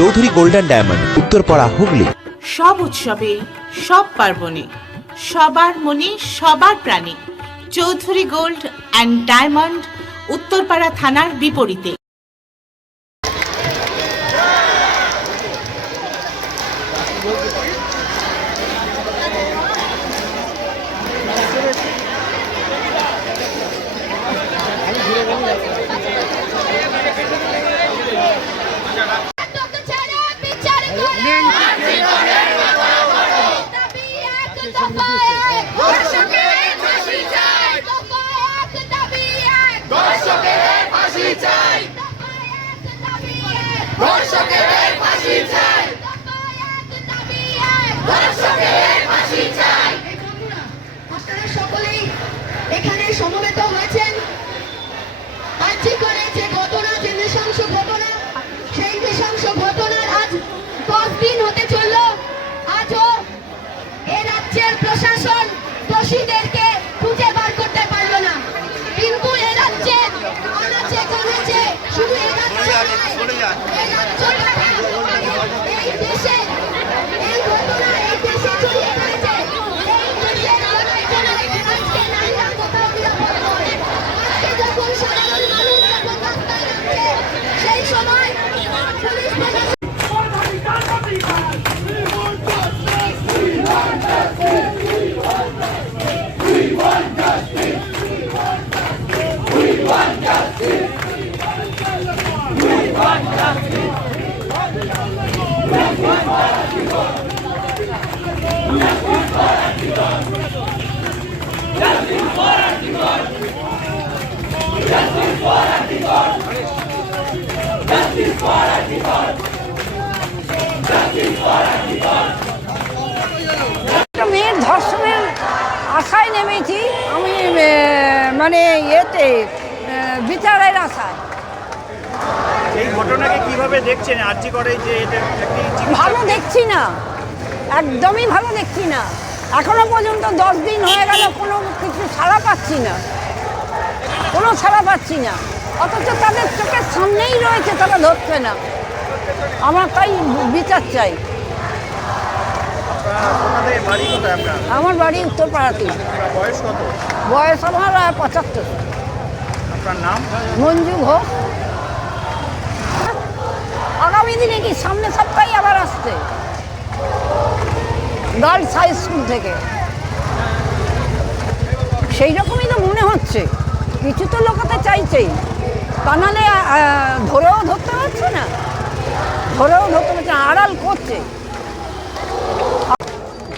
Chowdhury golden diamond, Uttarpara Hooghly. সব উৎসবে সব পার্বণে, সবার মনে সবার প্রাণে, Chowdhury gold and diamond, Uttarpara থানার বিপরীতে। মেয়ের ধর্ষণের আশায় নেমেছি আমি মানে ইয়েতে বিচারের আশায়। এই ঘটনাকে কীভাবে দেখছেন? আর্জি করে যে ভালো দেখছি না। একদমই ভালো দেখছি না। এখনও পর্যন্ত দশ দিন হয়ে গেল কোনো কিছু সাড়া পাচ্ছি না। কোনো সাড়া পাচ্ছি না। অথচ তাদের চোখের সামনেই রয়েছে, তারা ধরছে না। আমার তাই বিচার চাই। আমার বাড়ি উত্তরপাড়াতে। বয়স আমার পঁচাত্তর। মঞ্জু ঘোষ। আগামী দিনে কি সামনে সপ্তাহে আবার আসছে? গার্লস হাই স্কুল থেকে। সেই রকমই তো মনে হচ্ছে। কিছু তো লোকাতে চাইছেই। তা নাহলে ধরেও ধরতে পারছে না। ধরেও ধরতে পারছে না, আড়াল করছে।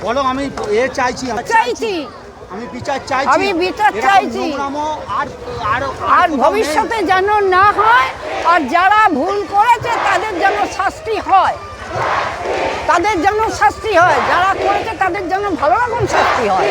বলো আমি এ চাইছি চাইছি। আমি বিচার চাইছি। আমি বিচার চাইছি। আর আর ভবিষ্যতে যেন না হয় আর যারা ভুল করেছে তাদের যেন শাস্তি হয়। তাদের যেন শাস্তি হয়। যারা করেছে তাদের যেন ভালো রকম শাস্তি হয়।